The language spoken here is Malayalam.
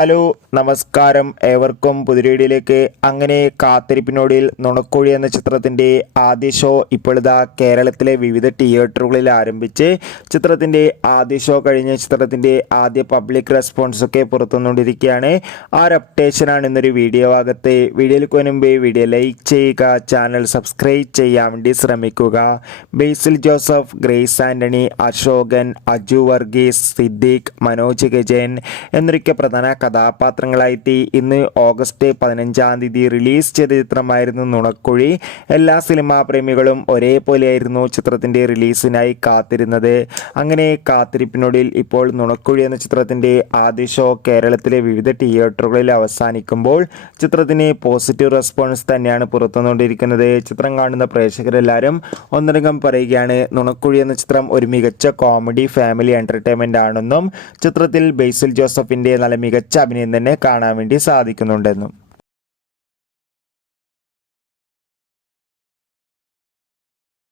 ഹലോ നമസ്കാരം, ഏവർക്കും പുതിരീടിയിലേക്ക്. അങ്ങനെ കാത്തിരിപ്പിനോടിൽ നുണക്കുഴി എന്ന ചിത്രത്തിൻ്റെ ആദ്യ ഷോ ഇപ്പോഴിതാ കേരളത്തിലെ വിവിധ തിയേറ്ററുകളിൽ ആരംഭിച്ച് ചിത്രത്തിൻ്റെ ആദ്യ ഷോ കഴിഞ്ഞ് ചിത്രത്തിൻ്റെ ആദ്യ പബ്ലിക് റെസ്പോൺസ് ഒക്കെ പുറത്തുവന്നുകൊണ്ടിരിക്കുകയാണ്. ആ ഒരു അപ്ഡേഷനാണ് ഇന്നൊരു വീഡിയോ ഭാഗത്ത്. വീഡിയോയിലേക്ക് മുൻപേ വീഡിയോ ലൈക്ക് ചെയ്യുക, ചാനൽ സബ്സ്ക്രൈബ് ചെയ്യാൻ വേണ്ടി ശ്രമിക്കുക. ബേസിൽ ജോസഫ്, ഗ്രേസ് ആൻ്റണി, അശോകൻ, അജു വർഗീസ്, സിദ്ദീഖ്, മനോജ് ഗജൻ എന്നൊക്കെ പ്രധാന കഥാപാത്രങ്ങളായിട്ട് ഇന്ന് ഓഗസ്റ്റ് 15 റിലീസ് ചെയ്ത ചിത്രമായിരുന്നു നുണക്കുഴി. എല്ലാ സിനിമാ പ്രേമികളും ഒരേപോലെയായിരുന്നു ചിത്രത്തിൻ്റെ റിലീസിനായി കാത്തിരുന്നത്. അങ്ങനെ കാത്തിരിപ്പിനൊടുവിൽ ഇപ്പോൾ നുണക്കുഴി എന്ന ചിത്രത്തിൻ്റെ ആദ്യ ഷോ കേരളത്തിലെ വിവിധ തിയേറ്ററുകളിൽ അവസാനിക്കുമ്പോൾ ചിത്രത്തിന് പോസിറ്റീവ് റെസ്പോൺസ് തന്നെയാണ് പുറത്തുവന്നുകൊണ്ടിരിക്കുന്നത്. ചിത്രം കാണുന്ന പ്രേക്ഷകരെല്ലാവരും ഒന്നടങ്കം പറയുകയാണ് നുണക്കുഴി എന്ന ചിത്രം ഒരു മികച്ച കോമഡി ഫാമിലി എൻ്റർടൈൻമെൻ്റ് ആണെന്നും ചിത്രത്തിൽ ബേസിൽ ജോസഫിൻ്റെ നല്ല മികച്ച അഭിനയം തന്നെ കാണാൻ വേണ്ടി സാധിക്കുന്നുണ്ടെന്നും.